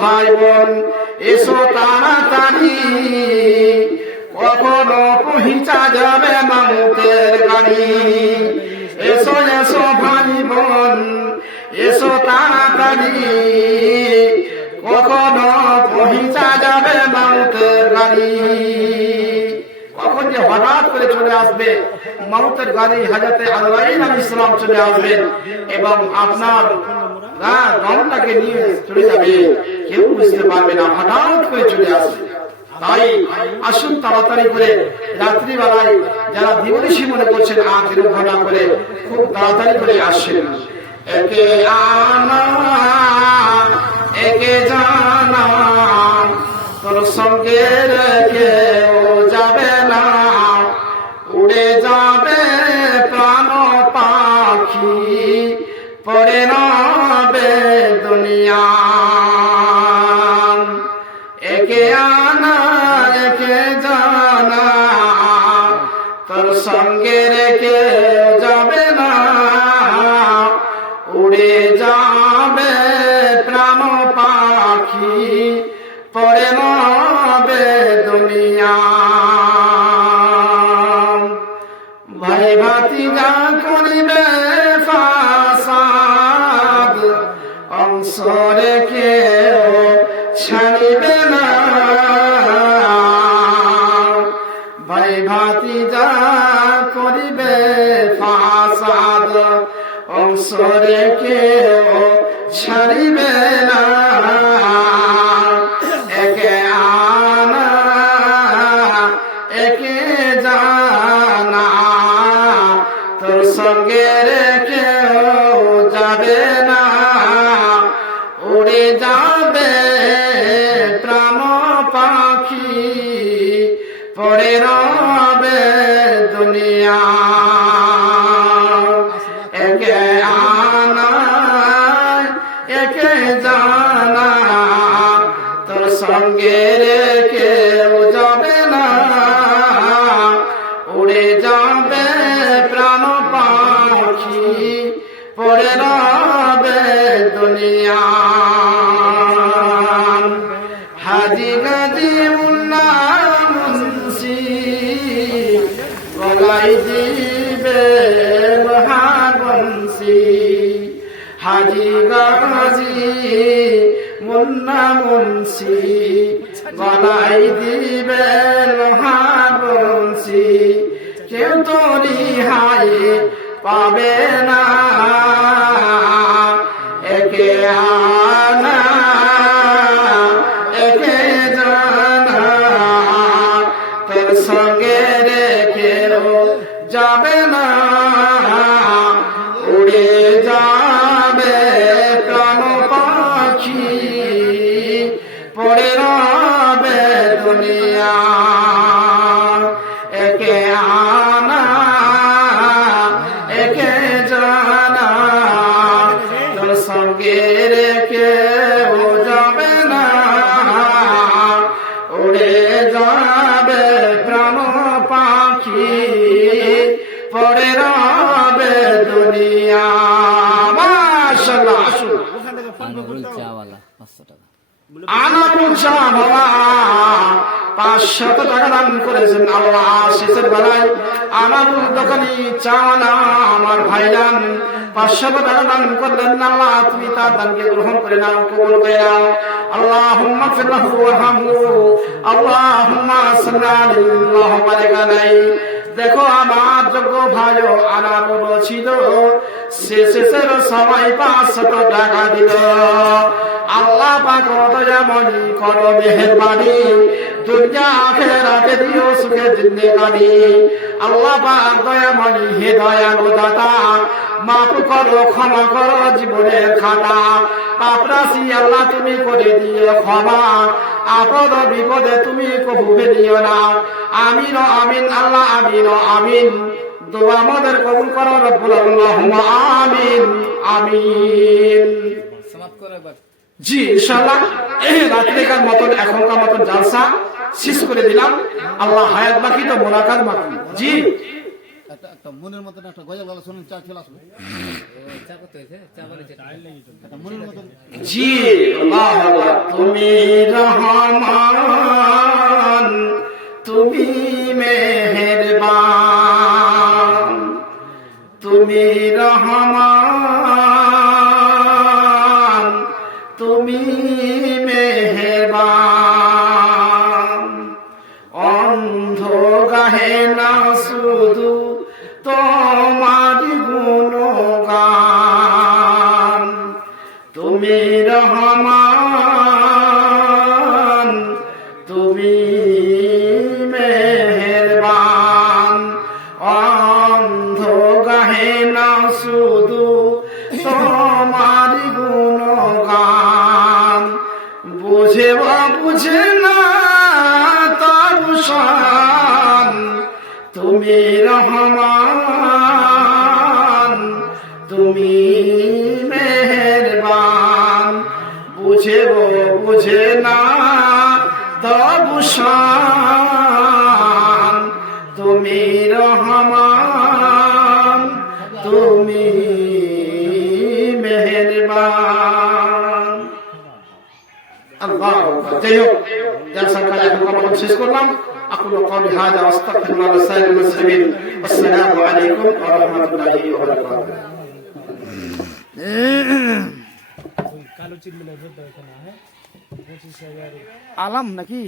ভাই বোন এসো তাড়াতাড়ি, কখনো পৌঁছা যাবে মৌতের গাড়ি। এসো এসো ভাই বোন এসো তাড়াতাড়ি, কখনো পৌঁছা যাবে মৌতের গাড়ি। কখন যে হঠাৎ করে চলে আসবে মৌতের গাড়ি, হযরতে আজরাইল আলাইহিস সালাম চলে আসবেন এবং আপনার দমটাকে নিয়ে চলে যাবে, কেউ বুঝতে পারবে না, হঠাৎ করে চলে আসবে। তাই আসুন তাড়াতাড়ি করে রাত্রিবেলায় যারা দিবসী মনে করছেন আর দুর্ঘটনা করে খুব তাড়াতাড়ি করে আসেন। একে আনা একে জানা, তোর সঙ্গে কেউ যাবে না, উড়ে যাবে প্রাণ পাখি, পড়ে রবে দুনিয়া। একে আনা একে জানা, তোর সঙ্গে রেখে যাবে না, উড়ে যাবে প্রাণ পাখি, পড়ে রবে দুনিয়া। ভাই ভাতিজা করিবে ফাসাদ, অংশ রেখে ছাড়িবে না। ভাই ভাতিজা করিবে ফাসাদ, অংশ রেখে ছাড়িবে না। একে আনা একে জানা, তোর সঙ্গে রেখে যাবে না, উড়ে যাবে প্রাণ পাখি, পড়ে রবে দুনিয়া। একে আনা একে জানা, তোর সঙ্গে রেখে যাবে না, উড়ে যাবে প্রাণ পাখি, পড়ে রবে দুনিয়া। হাজি গাজি মুন্না মুন্সি, গলাই দিবে মহাবংশী। হাজি গাজি মুন্না মুন্সি, গলাই দিবে মহাবংশী। কেউ তো রিহাই পাবে না। একে আনা একে জানা, তোর সঙ্গে রেখে যাবে না, উড়ে যাবে প্রাণ পাখি, পড়ে রবে দুনিয়া। একে আনা একে জানা, তোর সঙ্গে রেখে যাবে না, উড়ে যাবে প্রাণ পাখি, পড়ে রবে দুনিয়া। মাশাআল্লাহ। আসুন আনারুল চা বাবা 500 টাকা দান করেছেন আল্লাহ। শেষের বেলায় আনারুল দোকানি চাওয়ালা আমার ভাইজান 500 টাকা দান করলেন। আল্লাহ তুমি তার দানকে গ্রহণ করে নাও, কবুল করে নাও। আল্লাহুম্মা ফিরহু ওয়ারহামহু, আল্লাহুম্মা সাল্লি আল্লাহু বারিক আলাইহি। দেখো আমার যোগ্য ভাই আনারুল ছিল, শেষের সবাই 500 টাকা দিল। আল্লাহ পাক দয়াময়ী করো মেহেরবানি, দুনিয়া আখিরাতে দিও সুখে জিন্দেগানি। আল্লাহ পাক দয়াময়ী হে দয়ালু দাতা, মাফ করো ক্ষমা করো জীবনের খাতা। পাপরাশি আল্লাহ তুমি করে দিও ক্ষমা, আপদ বিপদে তুমি কবু ফেলিও না। আমিন আমিন আল্লাহ আমিন আমিন। দোয়া আমাদের কবুল করো রব্বুল আল্লাহুম্মা আমিন আমিন। সমাপ্ত করো একবার। জি ইনশাআল্লাহ এই রাত্রিকার মতন এখনকার মতন জালসা শেষ করে দিলাম। আল্লাহ হায়াত বাকি তো মোলাকাত বাকি। জি একটা মনের মতন একটা গজল গালা শুনুন, চা খেলা আসবে। চা করতে হয়েছে, চা বলেছে একটা মনের মতন। জি আল্লাহ আল্লাহ। তুমি রহমান, তুমি মেহেরবান, তুমি রহমান, তুমি মেহেরবান। অন্ধ গাহে না শুধু তোমার গুণগান, তুমি রহমান, তুমি মেহেরবান। অন্ধ গাহে না শুধু তোমার গুণগান, বুঝে বা বুঝে না তবু শান, তুমি রহমান, তুমি মেহেরবান। বুঝে বুঝে না তবু শান, তুমি রহমান, তুমি মেহেরবান। আল্লাহ যাই হোক, জলসার কাজ এখন আমরা শেষ করলাম। আকুলু কওলি হাযা ওয়া আস্তাগফিরুল্লাহ লিসাইরিল মুসলিমিন। আসসালামু আলাইকুম ওয়া রাহমাতুল্লাহি ওয়া বারাকাতুহু। কালো চিহ্ন এখানে হ্যাঁ 25,000 আলাম নাকি